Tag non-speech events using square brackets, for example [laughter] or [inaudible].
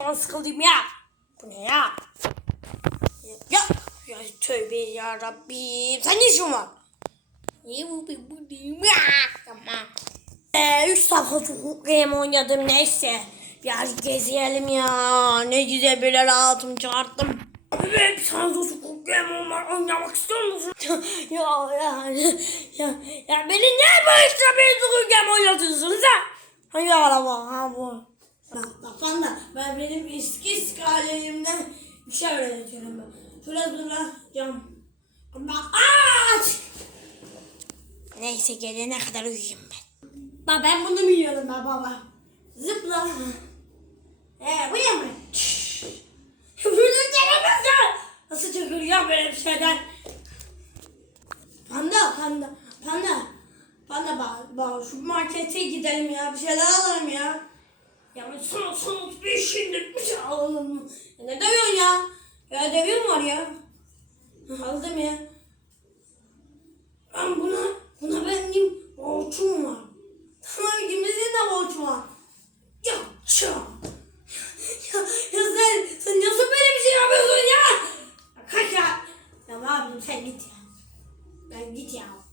Ben sıkıldım ya. Bu ne ya? Ya, ya tövbe ya Rabbim. Sen ne işin var? Niye bu bu bu diyeyim ya? Tamam. Ee, üç çok game oynadım neyse. Biraz gezelim ya. Ne güzel böyle rahatım çağırdım. Abi ben sana çok game oynamak, istiyor musun? [laughs] ya ya ya ya beni niye böyle işte bir çok game oynatıyorsunuz ha? Hangi araba ha bu? Bak bak ben benim eski skalerimden bir şey öğretiyorum ben. Şurada dur cam. Bak aç. Neyse gelene kadar uyuyayım ben. Bak ben bunu biliyorum ben baba. Zıpla. Ee bu ya mı? Şurada gelemez ya. Nasıl ya böyle bir şeyden? Panda panda panda. Panda bak, bak şu markete gidelim ya bir şeyler alalım ya. Ya bir şimdi alalım mı? Ya ne dövüyorsun ya? Ya dövüyor var ya? Aldım ya. Ben buna, buna benim borcum var. Tamam ikimizin de borcu var. Ya çal. Ya, ya sen, sen nasıl böyle bir şey yapıyorsun ya? Ya kaç ya. Ya yapayım sen git ya. Ben git ya.